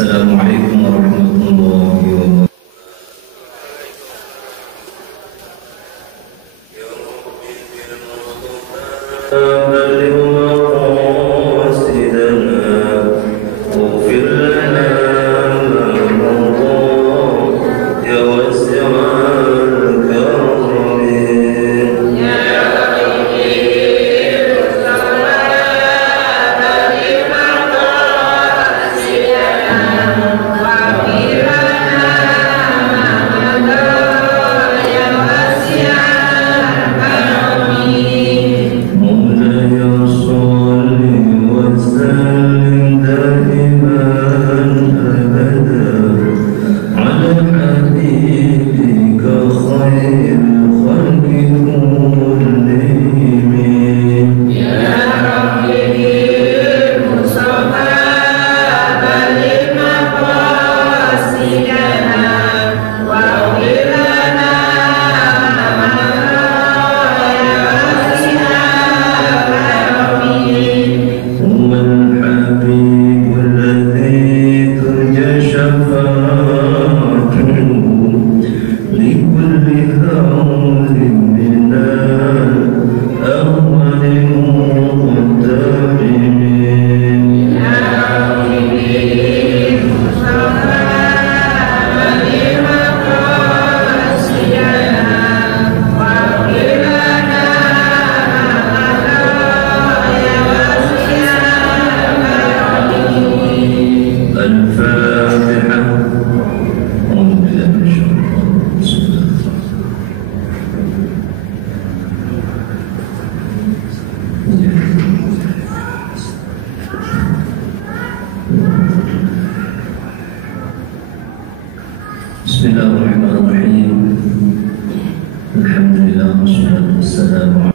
Assalamualaikum warahmatullahi wabarakatuh. Bismillahirrahmanirrahim. Alhamdulillah wassalatu wassalamu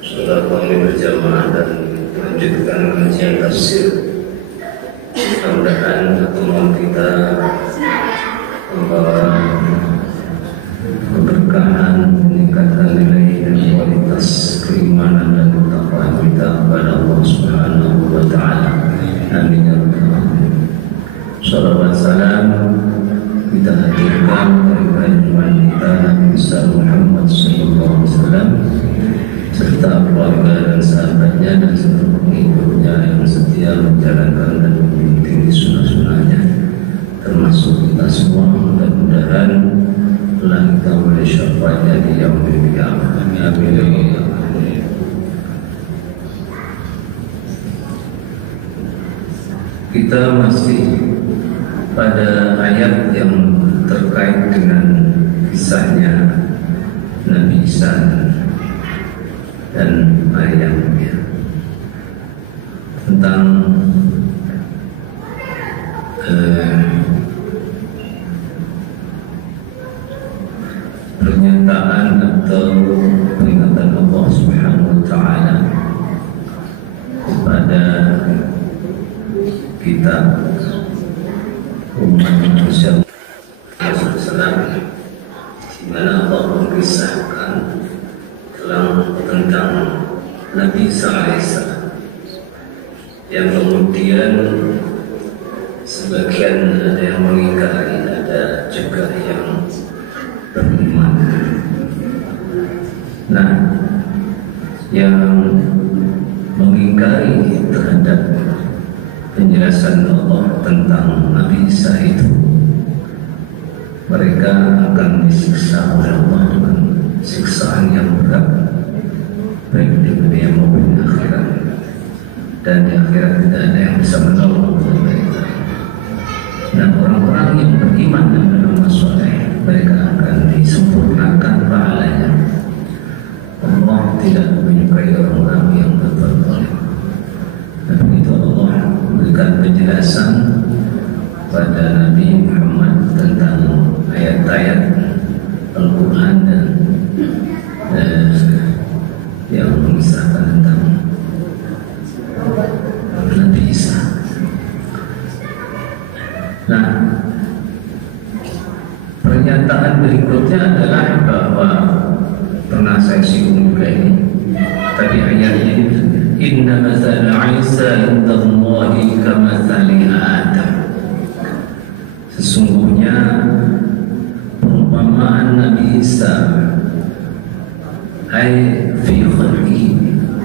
Saudara kami berjamaah dan melanjutkan kajian tafsir. Mudah-mudahan pertemuan kita membawa keberkahan, meningkatkan nilai dan kualitas keimanan dan ketakwaan kita kepada Allah Subhanahu wa Ta'ala. Amin ya rabbal alamin. Salawat salam kita hadirkan kepada junjungan kita Nabi besar Muhammad sallallahu alaihi wasallam serta keluarga dan sahabatnya dan seluruh pengikutnya yang setia menjalankan dan mengikuti sunnah-sunnahnya, termasuk kita semua. Mudah-mudahan telah kita boleh syafaatnya di yaumil qiyamah. Amin. Kita masih pada ayat yang terkait dengan kisahnya Nabi Isa dan ayahnya, tentang pernyataan atau peringatan Allah Subhanahu wa Ta'ala kepada kita umat manusia di mana Allah mengisahkan tentang Nabi Isa alaihissalam yang kemudian sebagian ada yang mengingkari, ada juga yang beriman. Nah, yang mengingkari terhadap penjelasan Allah tentang Nabi Isa itu, mereka akan disiksa oleh Allah dengan siksaan yang berat, baik di dunia maupun di akhirat. Dan di akhirat tidak ada yang bisa menolong mereka. Dan orang-orang yang beriman dan beramal soleh mereka akan disempurnakan pahalanya. Allah tidak menyukai orang-orang yang berbuat zalim. Dan itu Allah memberikan penjelasan pada Nabi Muhammad tentang ayat-ayat Al-Quran dan yang mengisahkan tentang Nabi Isa. Nah, pernyataan berikutnya adalah bahwa pernah saya singgung juga ini. Tadi ayatnya ini, Inna matsala Isa indallahi kamatsali Adam. Sesungguhnya perumpamaan Nabi Isa ay fi khalqihi,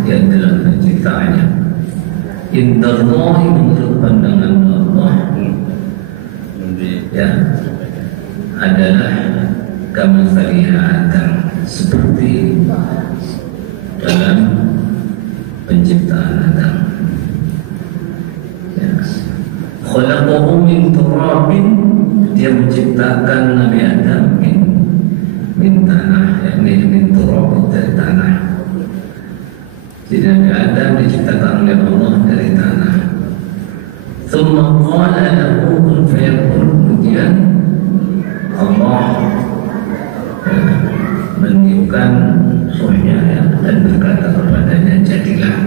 yang dalam penciptaannya, indallahi menurut pandangan Allah ya adalah kamatsali Adam, seperti dalam penciptaan Adam. Ya. Khalaqahu min turabin, dia menciptakan Nabi Adam min tanah, yakni min turab, dari tanah. Jadi Nabi Adam diciptakan oleh Allah dari tanah. Tsumma qala lahu kun fayakun, kemudian Allah meniupkan rohnya ya, dan berkata kepadanya, jadilah.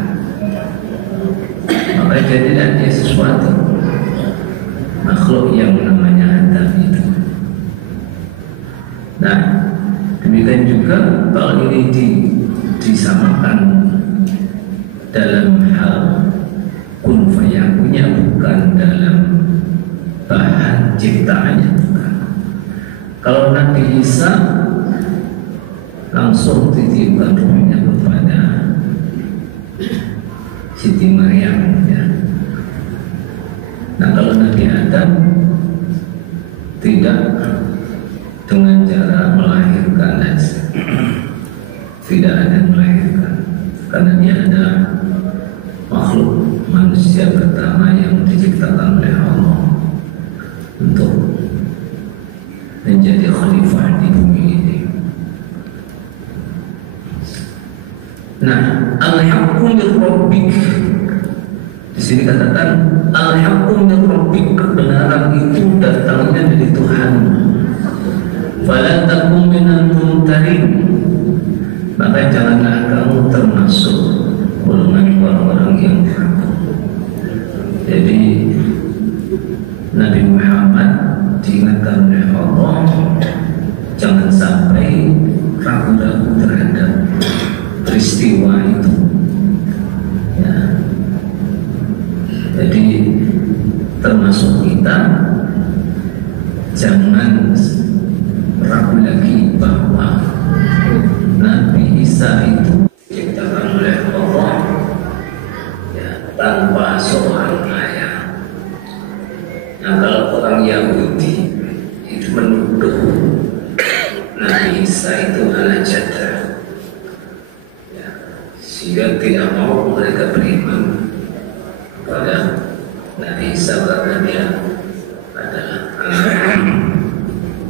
Maka jadilah dia sesuatu makhluk yang namanya Adam itu. Nah, demikian juga kalau ini disamakan dalam hal kun fayakunnya, bukan dalam bahan ciptaannya, bukan. Kalau Nabi Isa langsung dititipkan ruhnya kepada Siti Maryam ya. Nah, kalau Nabi Adam tidak dengan cara melahirkan, tidak ada melahirkan, karena dia adalah makhluk manusia pertama yang diciptakan oleh Allah untuk menjadi khalifah di bumi ini. Nah, al-haqqu min rabbik, di sini katakan al-haqqu min rabbik, kebenaran itu datangnya dari Tuhan. Fala takum minal mumtarin, maka janganlah kamu termasuk golongan orang-orang yang ragu. Jadi Nabi Muhammad diingatkan oleh Allah, jangan sampai ragu-ragu terhadap peristiwa itu ya. Jadi termasuk kita jangan ragu lagi bahwa Nabi Isa itu diciptakan oleh Allah ya, tanpa seorang ayah. Nah, kalau orang Yahudi itu menuduh Nabi Isa itu anak janda ya, sehingga tidak mau mereka beriman kepada Nabi Isa karena dia adalah anak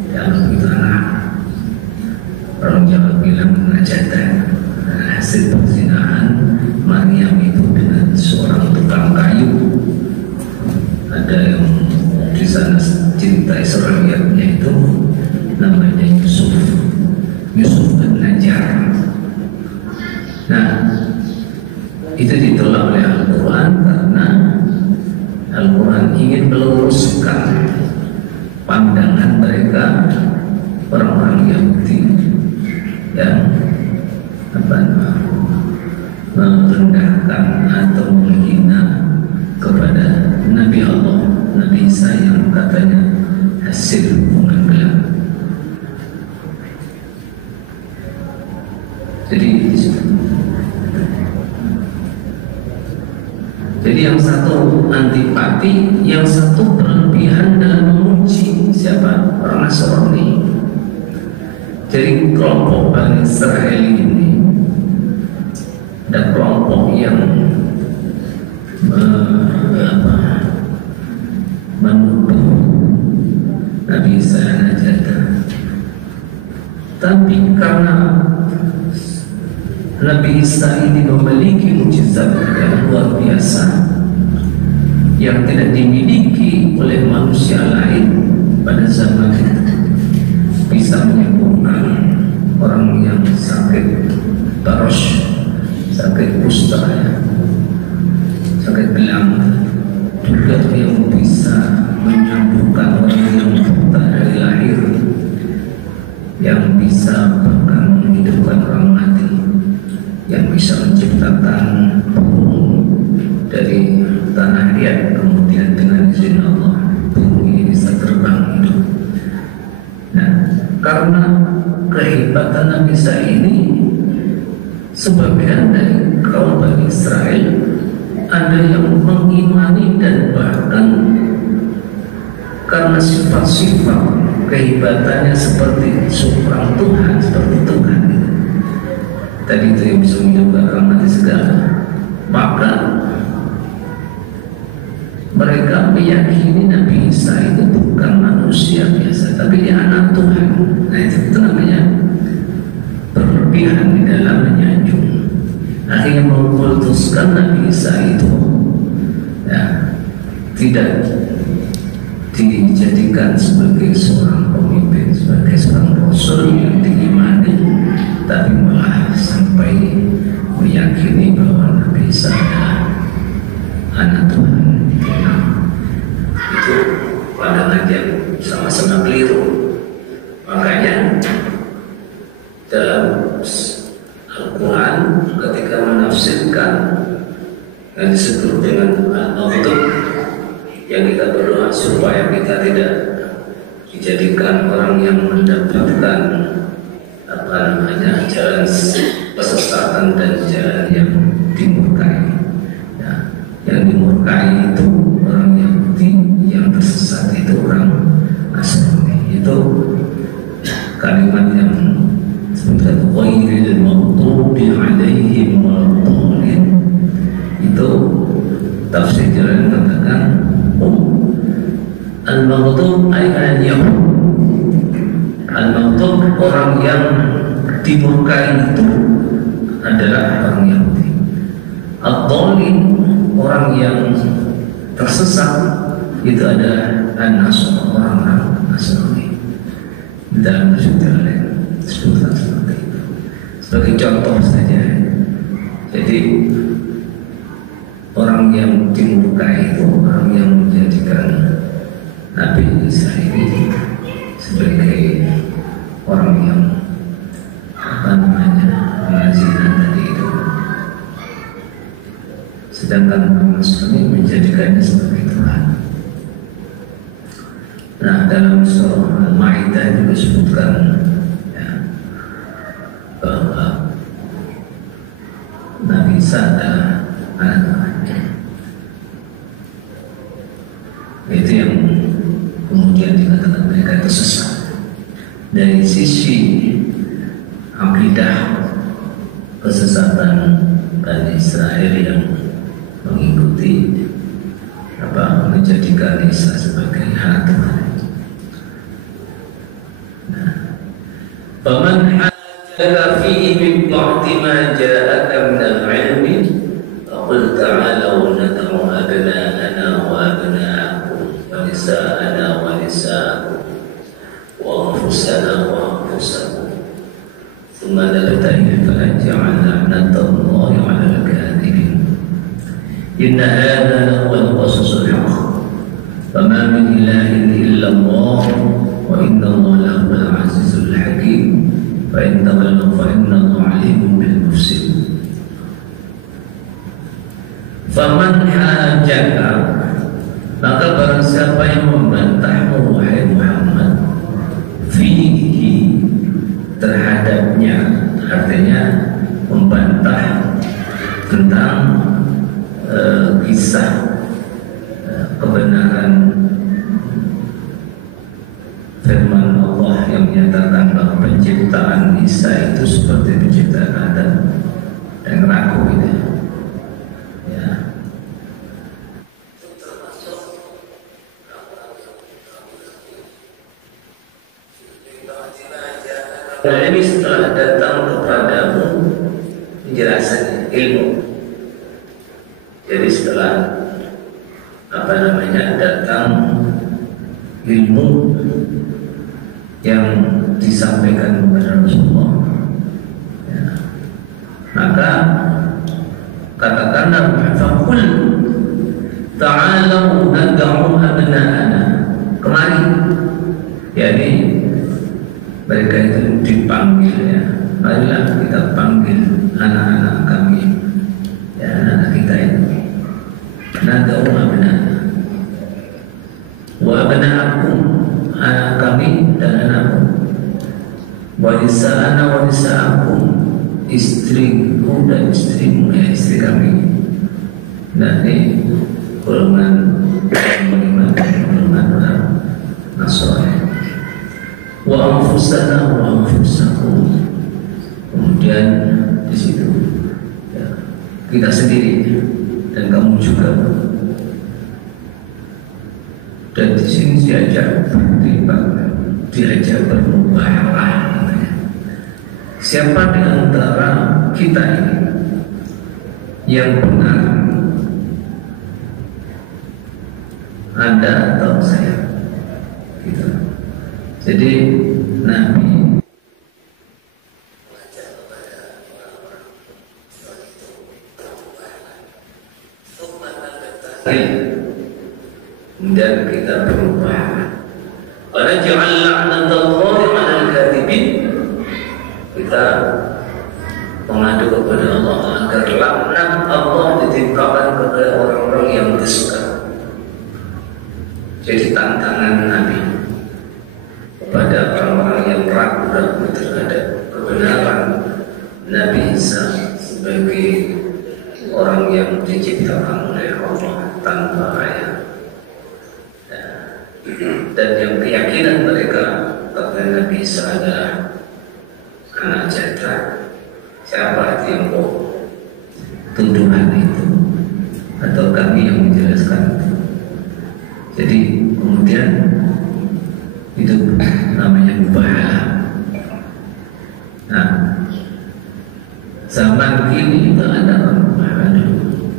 yang anak. Orang Jawa bilang anak janda, hasil perzinahan Maryam itu dengan seorang tukang kayu. Ada yang di sana cinta Israeliatnya itu namanya Yusuf An-Najjar. Nah, itu ditolak oleh Al-Quran karena Al-Quran ingin meluruskan pandangan mereka orang-orang Yahudi yang merendahkan atau menghina kepada Nabi Allah, Nabi Isa yang katanya hasil hubungan gelap. Jadi yang satu antipati, yang satu berlebihan dalam memuji siapa? Orang Nasrani. Jadi kelompok Bani Israel ini ada kelompok yang menuduh Nabi Isa anak janda. Tapi karena Nabi Isa ini memiliki mukjizat yang luar biasa yang tidak dimiliki oleh manusia lain pada zaman itu, bisa menyembuhkan orang yang sakit baros, sakit kusta, sakit gelang, juga yang bisa menyembuhkan orang yang buta dari lahir, yang bisa bahkan menghidupkan orang mati, yang bisa menciptakan burung dari tanah liat, kemudian dengan izin Allah burung ini bisa terbang hidup. Nah, karena kehebatan Nabi Isa ini, sebagian dari kaum Bani Israel ada yang mengimani dan bahkan karena sifat-sifat kehebatannya seperti seorang Tuhan, seperti Tuhan. Tadi itu yang bisa menyembuhkan orang mati segala. Maka mereka meyakini Nabi Isa itu bukan manusia biasa, tapi dia anak Tuhan. Nah itu namanya berlebihan di dalam menyanjung. Akhirnya mengkultuskan Nabi Isa itu ya, tidak dijadikan sebagai seorang pemimpin, sebagai seorang rasul yang diimani, tapi malah sampai meyakini bahwa Nabi Isa adalah anak Tuhan. Itu pandangan yang sama-sama keliru. Makanya dalam Al-Quran ketika menafsirkan yang disebut dengan al-maghdub, yang kita berdoa supaya kita tidak dijadikan orang yang mendapatkan jalan kesesatan dan jalan yang dimurkai. Ya, yang dimurkai itu orang Yahudi, yang tersesat itu orang Nasrani. Itu kalimat yang disebutkan ghairil maghdubi alaihim waladdallin. Itu tafsir jalan mengatakan al-maghdub ay al-yahud. Al-maghdub orang yang dimurkai itu adalah orang Yahudi. Ad-dallin orang yang tersesat itu adalah an-nasr, orang Nasrani. Dalam sejarah lain disebutkan seperti itu. Sebagai contoh saja. Jadi orang yang dimurkai itu orang yang menjadikan Nabi Isa ini sebagai orang yang mengazinan tadi itu, sedangkan orang Nasrani menjadikannya sebagai Tuhan. Nah, dalam surah Al-Ma'idah juga disebutkan ya, bahwa Nabi Isa adalah anak Tuhan. Itu yang kemudian dikatakan mereka itu sesat. Dari sisi akidah kesesatan Bani Israel yang mengikuti menjadikan Isa sebagai anak Tuhan. Faman hajjaka fihi min ba'di ma ja'aka min al-'ilmi faqul ta'alu nad'u abna'ana wa abna'akum wa nisa'ana wa nisa'akum wa anfusana wa anfusakum thumma nabtahil fanaj'al la'natallahi 'alal kadhibin. Inna hadha lahuwal qasasul haqq fama min ilahin illa Allah wa inna Allah lahuwal 'azizul hakim. Fa in tawallaw fa inna Allaha 'alimun bil mufsidin. Faman hajjaka, maka barang siapa yang membantahmu wahai Muhammad, fihi, terhadapnya, artinya membantah tentang kisah kebenaran firman Allah yang menyatakan bahwa penciptaan Isa itu seperti penciptaan Adam, dan ragu itu ya. Ini setelah datang kepadamu penjelasan ilmu. Jadi setelah datang ilmu yang disampaikan kepada Rasulullah, ya, maka katakanlah faqul ta'alu nad'u abna'ana, kemari. Jadi mereka itu dipanggil, ya, marilah kita panggil anak-anak kami, ya, anak kita ini. Nad'u abna'ana wa abna'akum, anak kami dan anakku, wa nisa'ana wa nisa'akum, istriku dan istrimu, ya, istri kami. Nah, ini golongan beriman dan golongan orang Nasrani. Wa anfusana wa anfusakum, kemudian di situ, ya, kita sendiri dan kamu juga. Dan di sini diajak bertimbang, diajak bermubahalah. Siapa di antara kita ini yang benar, Anda atau saya? Gitu. Jadi Nabi dan kita berubah. Wa ja'al la'natallahi 'alal kadhibin. Kita mengadu kepada Allah agar laknat Allah ditimpakan kepada orang-orang yang dusta. Jadi tantangan Nabi kepada orang-orang yang ragu-ragu terhadap kebenaran Nabi Isa sebagai orang yang diciptakan oleh Allah tanpa ayah, dan yang keyakinan mereka bahwa Nabi Isa adalah anak jatah. Siapa yang mau tuduhan itu, atau kami yang menjelaskan itu? Jadi kemudian itu namanya mubahalah. Nah, zaman kini itu ada mubahalah dulu.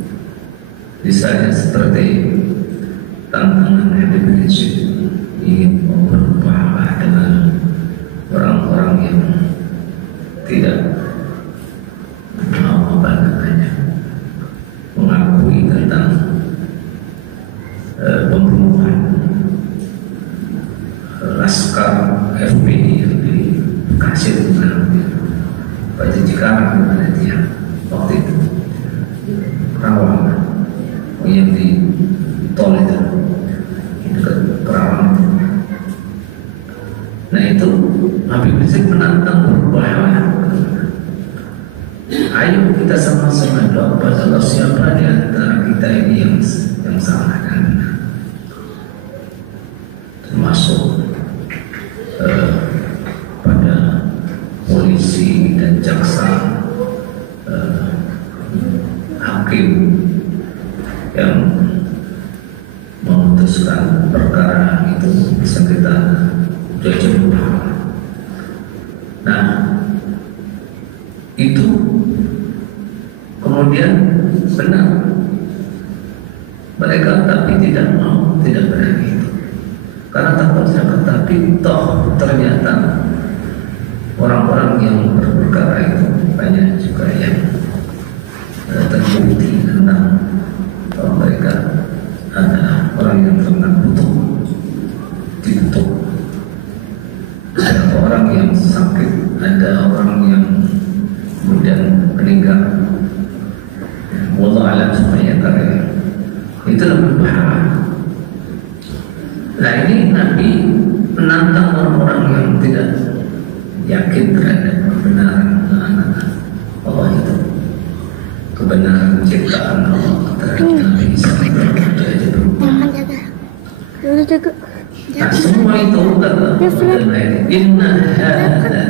Misalnya seperti tantangan Habib Rizik ingin bermubahalah dengan orang-orang yang tidak mau mengakui tentang pembunuhan Laskar FPI di Bekasi, Pak Cikarang, mana dia waktu itu Kerawang, yang di tol itu dekat Kerawang. Nah itu Habib Rizik menantang berubah. Ayo kita sama-sama doa kepada Allah, siapa di antara kita ini yang salah dan benar, termasuk pada polisi dan jaksa, hakim yang memutuskan perkara itu sengketa judicial. Nah, itu kemudian benar mereka, tapi tidak mau, tidak berani itu karena takut siapa. Tapi toh ternyata orang-orang yang berperkara itu banyak juga yang terbukti tentang bahwa mereka adalah orang yang pernah ditutup, ada orang yang sakit, ada orang yang kemudian meninggal. Wallahu a'lam supaya karya itu lebih paham. Nah, ini Nabi menantang orang-orang yang tidak yakin terhadap kebenaran anak-anak Allah itu, kebenaran ciptaan Allah terhadap Nabi Isa. Nah, semua itu inna hadza,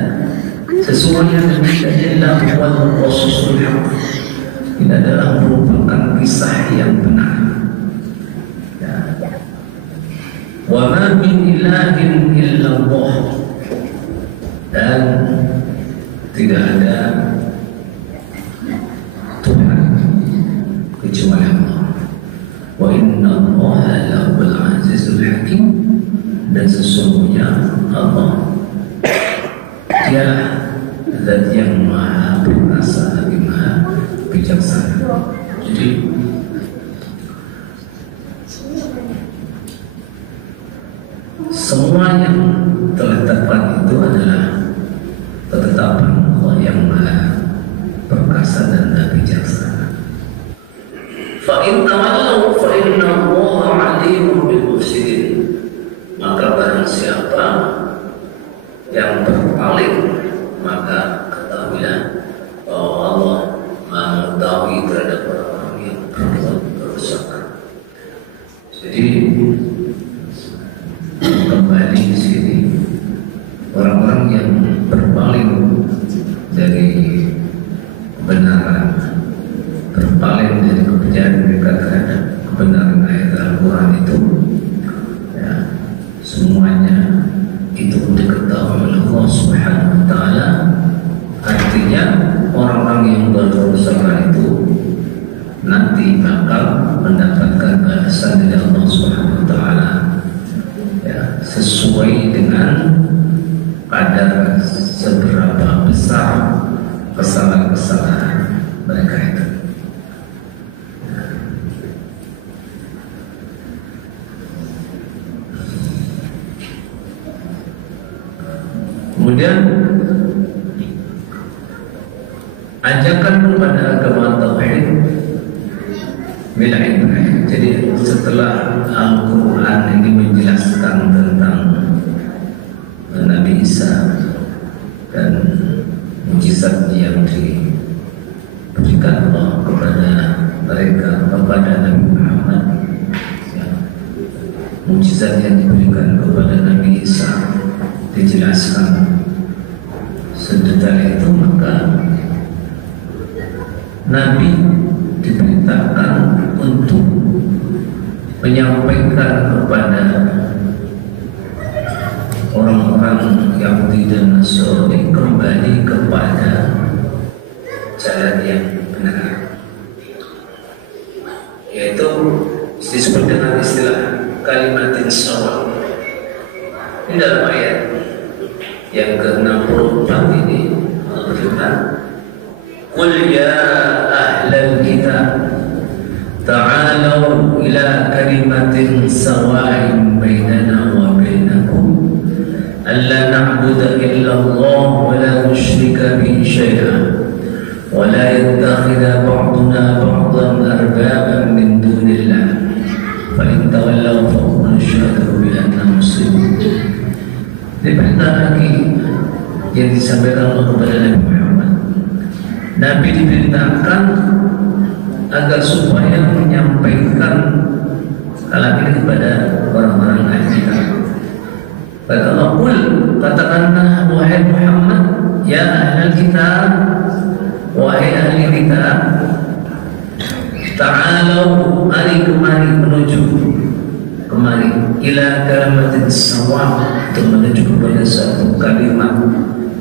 sesungguhnya adalah wal rasul haq. Ini adalah merupakan kisah yang benar. Ya. Wa ma min ilahin illallah, dan tidak ada Tuhan kecuali Allah. Wa inna Allaha lahul azizul hakim, dan sesungguhnya Allah dialah zat yang maha perkasa lagi maha bijaksana. Jadi semua yang telah terdapat itu adalah ketetapan Allah yang maha perkasa dan maha bijaksana. Fa in tawallaw fa inna Allaha 'alimun bil mufsidin. Maka barang siapa yang berpaling, maka ketahuilah bahwa Allah mengetahui terhadap orang-orang yang berbuat kerusakan. Jadi kembali di sini, orang-orang yang berpaling dari kebenaran, berpaling dari kepercayaan mereka terhadap kebenaran ayat Al-Quran itu, ya, semuanya itu diketahui oleh Allah Subhanahu wa Ta'ala. Artinya orang-orang yang berkerusakan itu nanti bakal mendapatkan balasan dari Allah Subhanahu wa Ta'ala, ya, sesuai dengan kadar seberapa besar kesalahan-kesalahan mereka itu. Kemudian ajakan kepada agama tauhid bila Ibrahim. Jadi setelah Al-Quran ini menjelaskan tentang Nabi Isa dan mujizat yang diberikan Allah kepada mereka, kepada Nabi Muhammad, ya, mujizat yang diberikan kepada Nabi Isa dijelaskan sedetail itu, maka Nabi diperintahkan untuk menyampaikan kepada orang-orang Yahudi dan Nasrani kembali kepada jalan yang benar, yaitu disebut dengan istilah kalimatin shawab. Ini dalam ayat yang ke-64 ini Allah berfirman, "Qul ya ahlal kitab ta'alau ila kalimatin sawa'in bainana wa bainakum alla na'budu illa Allah wa la nusyrika bihi syai'an wa la yattakhidha ba'duna ba'dan arbaban min dunillah fa in tawallaw fa qul ashhadu bi anna muslimun." Diperintah lagi yang disampaikan Allah kepada Nabi Muhammad. Nabi diperintahkan agar supaya menyampaikan kalam ini kepada orang-orang ahli kitab. Kata Allah, katakanlah wahai Muhammad, ya ahli kitab, wahai ahli kitab, ta'alau, mari kemari, menuju kemari ila kalimatin sawa, untuk menuju kepada satu kalimat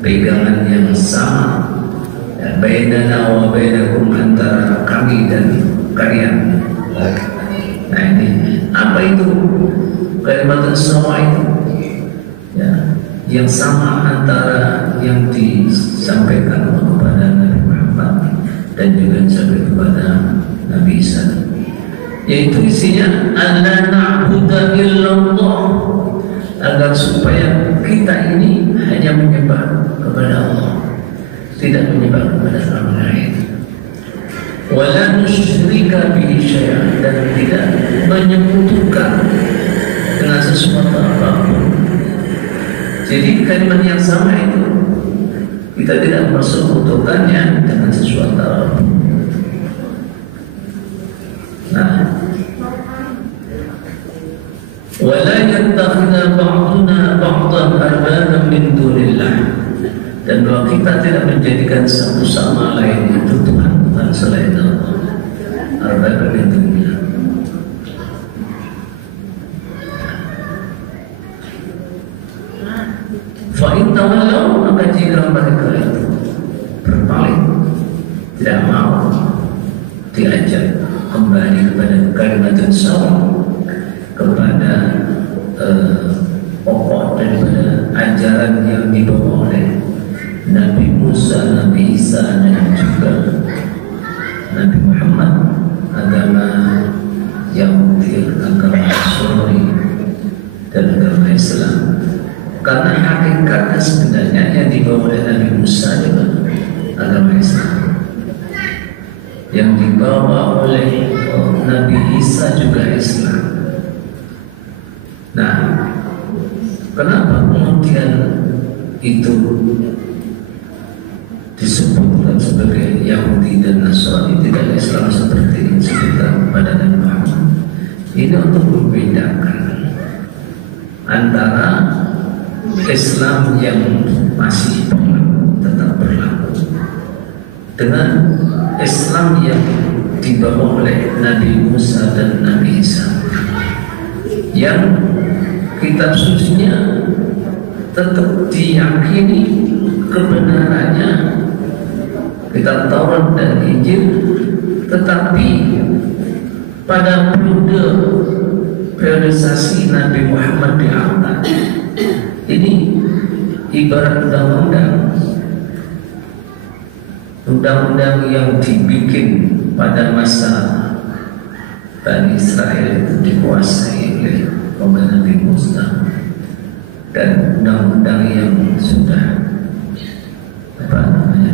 pegangan yang sama, ya, bainana wa bainakum, antara kami dan kalian. Nah ini apa itu kalimat sawa itu? Ya, yang sama antara yang disampaikan kepada Nabi Muhammad dan juga disampaikan kepada Nabi Isa, yaitu isinya alla na'budu illallah, agar supaya kita ini hanya menyembah kepada Allah, tidak menyembah kepada orang lain. Wala nusyrika bihi syai'an, dan tidak menyekutukan dengan sesuatu apapun. Jadi kalimat yang sama itu kita tidak mempersekutukannya dengan sesuatu apapun. Nah, wala yattakhidha ba'duna ba'dan arbaban min dunillah, dan bahwa kita tidak menjadikan satu sama lain itu Tuhan selain Allah. Arbaban min dunillah. Fa in tawallaw, maka jika mereka itu tidak mau diajak kembali kepada kalimatun sawa, kepada pokok daripada ajaran yang dibawa oleh Nabi Musa, Nabi Isa, dan juga Nabi Muhammad, agama Yahudi, agama Nasrani, dan agama Islam. Karena hakikatnya sebenarnya yang dibawa oleh Nabi Musa juga agama Islam, yang dibawa oleh Nabi Isa juga Islam. Nah, kenapa kemudian itu disebutkan sebagai Yahudi dan Nasrani, tidak Islam seperti yang disebutkan pada Nabi Muhammad? Ini untuk membedakan antara Islam yang masih tetap berlaku dengan Islam yang dibawa oleh Nabi Musa dan Nabi Isa, yang kitab sucinya tetap diyakini kebenarannya, kitab Taurat dan Injil, tetapi pada periodisasi Nabi Muhammad diangkat. Ini ibarat undang-undang yang dibikin pada masa Bani Israel itu dikuasai oleh Nabi Musa, dan undang-undang yang sudah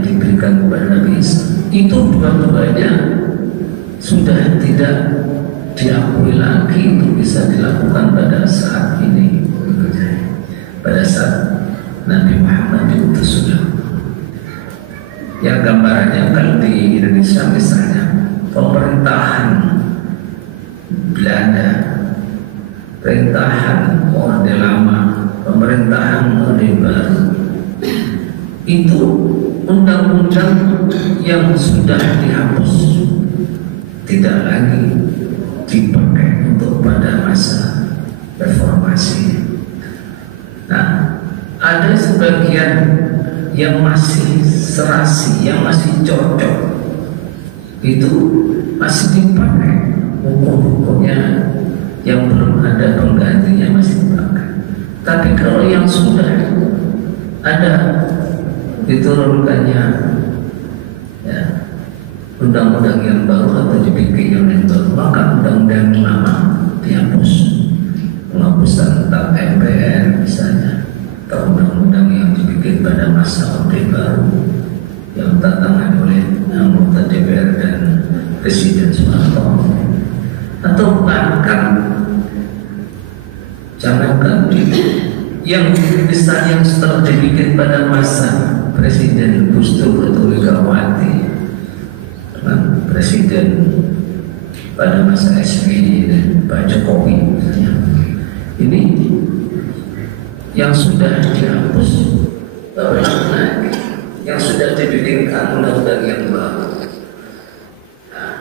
diberikan kepada Nabi Isa, itu dua-duanya sudah tidak diakui lagi untuk bisa dilakukan pada saat ini, pada saat Nabi Muhammad diutus sudah. Yang gambarannya kalau di Indonesia misalnya pemerintahan Belanda, pemerintahan Orde Lama, pemerintahan Orde Baru, itu undang-undang yang sudah dihapus tidak lagi dipakai untuk pada masa reformasi. Nah, ada sebagian yang masih serasi, yang masih cocok, itu masih dipakai hukum-hukumnya, yang belum ada penggantinya masih dipakai. Tapi kalau yang sudah ada diturunkannya ya undang-undang yang baru atau dibikin yang baru, maka undang-undang yang lama dihapus. Penghapusan tentang MPR misalnya, atau undang-undang yang dibikin pada masa Orde Baru yang ditantangkan oleh anggota DPR dan Presiden Soeharto, atau bahkan jangankan yang besar yang setelah dibikin pada masa Presiden Gus Dur atau Megawati, Presiden pada masa SBY dan Pak Jokowi misalnya. Ini yang sudah dihapus, yang sudah dibikinkan undang-undang yang baru. Nah,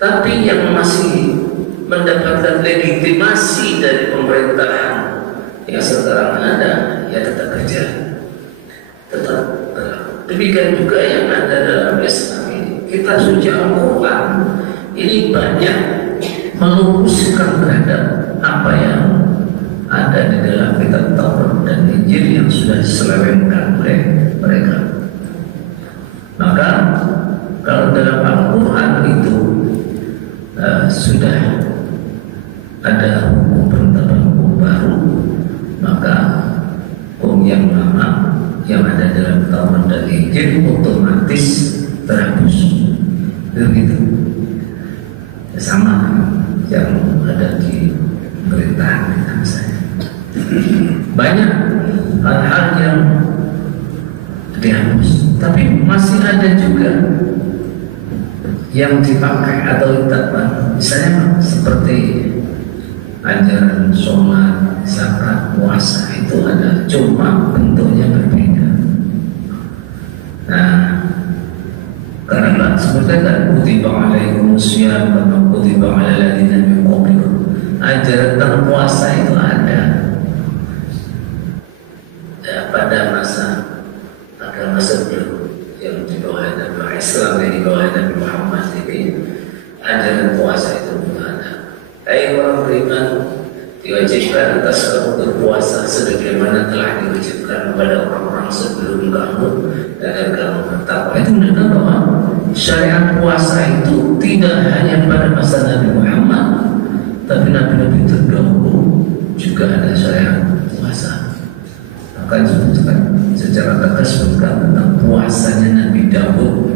tapi yang masih mendapatkan legitimasi dari pemerintahan yang sekarang ada, ya tetap kerja, tetap berlaku. Demikian juga yang ada dalam Islam ini. Kita suci Al-Quran ini banyak meluruskan terhadap apa yang ada di dalam kitab Taurat dan Injil yang sudah diselewengkan oleh mereka. Maka kalau dalam Al-Quran itu sudah ada hukum baru, maka hukum yang lama yang ada dalam Taurat dan Injil otomatis terhapus. Begitu. Sama yang ada di pemerintahan kita misalnya. Banyak hal-hal yang dihapus, tapi masih ada juga yang dipakai atau ditetapkan. Misalnya seperti ajaran sholat, zakat, puasa, itu ada, cuma bentuknya berbeda. Nah, karena sebetulnya kutiba alaikumusiyam kama kutiba ala alladziina min qablikum. Ajaran tentang puasa itu ada ya, pada masa agama sebelum yang di bawah Nabi Islam yang dibawa Nabi Muhammad ini, ajaran puasa itu bagaimana? Hai orang beriman, diwajibkan atas kamu berpuasa sebagaimana telah diwajibkan kepada orang-orang sebelum kamu agar kamu bertakwa. Itu menunjukkan bahwa syariat puasa itu tidak hanya pada masa Nabi Muhammad, tapi Nabi-Nabi terdahulu juga ada syariat puasa. Maka disebutkan secara tegas tentang puasanya Nabi Daud.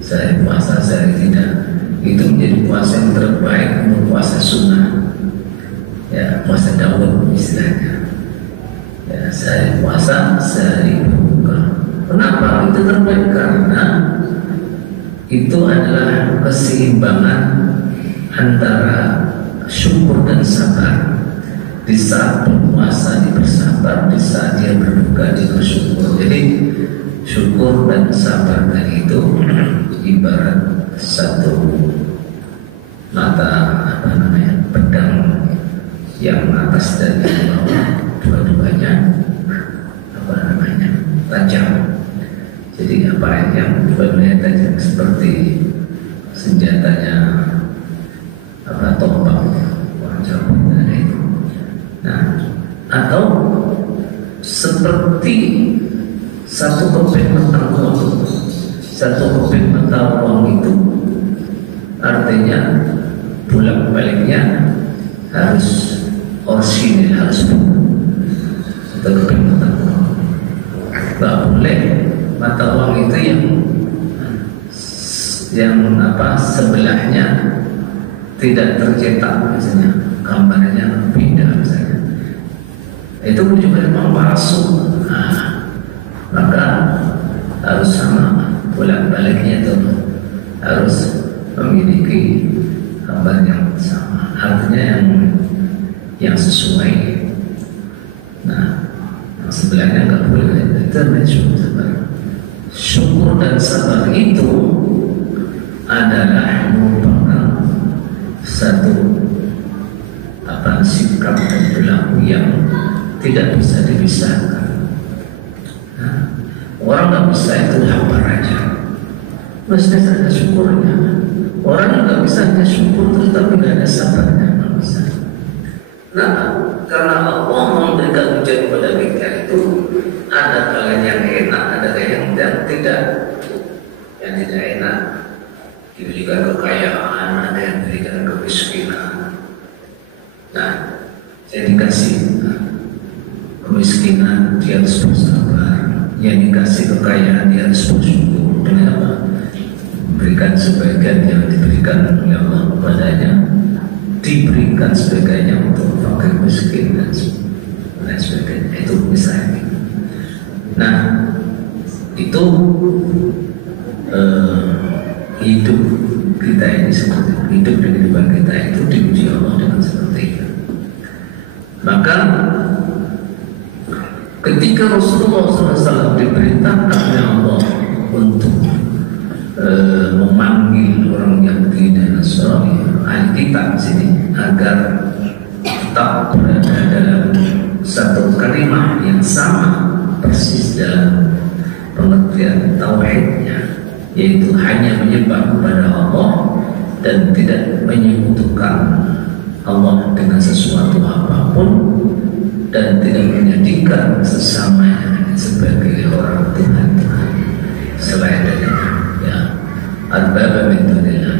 Sehari puasa, sehari tidak. Itu menjadi puasa yang terbaik, puasa sunnah. Ya, puasa Daud istilahnya. Ya, sehari puasa, sehari berbuka. Kenapa itu terbaik? Karena itu adalah keseimbangan antara syukur dan sabar. Di saat berpuasa dia bersabar, di saat dia berbuka dia bersyukur. Jadi syukur dan sabar tadi itu ibarat satu mata pedang yang atas dan yang bawah, dua-duanya tajam. Jadi apa yang dua-duanya tajam seperti senjatanya tombak orang Jawa itu. Nah, atau seperti satu keping mata uang. Satu keping mata uang itu artinya bolak-baliknya harus orsinil, harus satu keping mata uang. Tidak boleh mata uang itu yang sebelahnya tidak tercetak, misalnya gambarnya beda misalnya, itu menunjukkan memang palsu. Nah, maka harus sama bolak-baliknya itu harus memiliki gambar yang sama, artinya yang sesuai. Nah, yang sebelahnya nggak boleh. Itu namanya syukur. Syukur dan sabar itu adalah merupakan satu sikap dan perilaku yang tidak bisa dipisahkan. Nah, orang nggak bisa itu lapar aja, mesti ada syukurnya. Orang nggak bisa hanya syukur terus tapi nggak ada sabarnya, nggak bisa. Nah, karena Allah memberikan ujian kepada kita itu ada kalian yang enak, ada kalian yang tidak. Yang tidak enak diberikan kekayaan, ada yang diberikan kemiskinan. Nah, saya dikasih kemiskinan, dia harus bersabar. Yang dikasih kekayaan, dia harus bersyukur. Dengan apa? Memberikan sebagian yang diberikan oleh Allah kepadanya, diberikan sebagainya untuk fakir miskin dan lain sebagainya. Itu misalnya. Nah, itu hidup kita ini seperti hidup dan kehidupan kita itu diuji Allah dengan seperti itu. Maka ketika Rasulullah SAW diperintahkan oleh Allah untuk memanggil orang Yahudi dan Nasrani, ahli kitab sini, agar tetap berada dalam satu kalimat yang sama persis dalam pengertian tauhidnya, yaitu hanya menyembah kepada Allah dan tidak menyekutukan Allah dengan sesuatu apapun dan tidak menjadikan sesamanya sebagai orang Tuhan selain darinya, ya, arbaba min dunillah.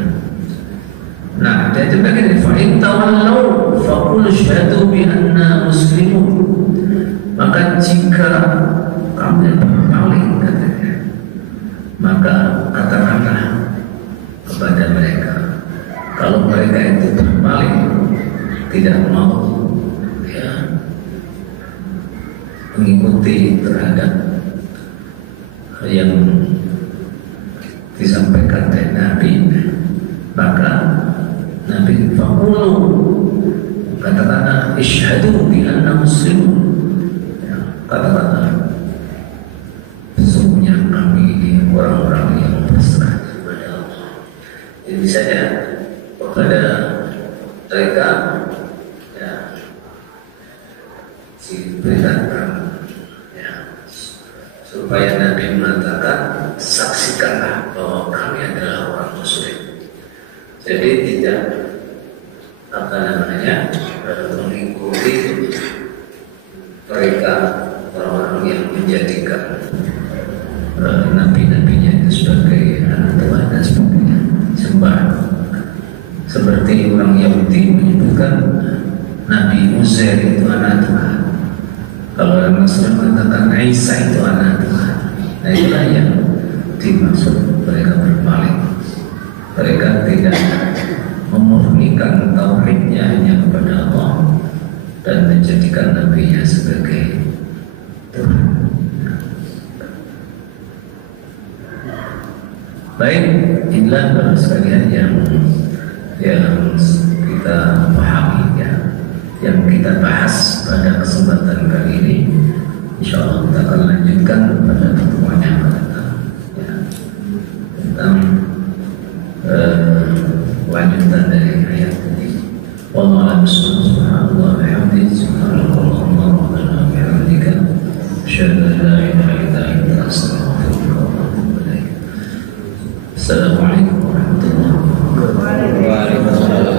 Nah, dia juga begini, fa in tawallaw faqul syahadu bi anna muslimun. Maka jika kamu berpaling, katanya, maka katakanlah kepada mereka, kalau mereka itu berpaling, tidak mau mengikuti terhadap yang disampaikan oleh Nabi, maka Nabi faqulu, katakanlah isyhadu bi anna muslimun, katakanlah sesungguhnya kami ini orang-orang yang berserah kepada Allah. Jadi saja kepada mereka diberitakan, supaya Nabi mengatakan, saksikanlah bahwa Jadi tidak mengikuti mereka orang-orang yang menjadikan nabi-nabinya itu sebagai anak Tuhan dan sebagainya, sembah. Seperti orang Yahudi menyebutkan Nabi Uzair itu anak Tuhan. Kalau orang Nasrani mengatakan Isa itu anak Tuhan. Nah itulah yang dimaksud mereka berpaling. Mereka tidak memurnikan tauhidnya hanya kepada Allah dan menjadikan nabinya sebagai Tuhan. Baik, inilah para sekalian yang kita pahami ya, yang kita bahas pada kesempatan kali ini. Insya Allah kita akan lanjutkan pada pertemuan yang akan datang ya, tentang lanjutan dari ayat ini. Wallahu a'lam bishawab. Subhanallah wa bihamdihi, subhanallahumma rabbana wa bihamdika, asyhadu an la ilaha illa anta, astaghfiruka wa atubu ilaik. Assalamualaikum warahmatullahi wabarakatuh.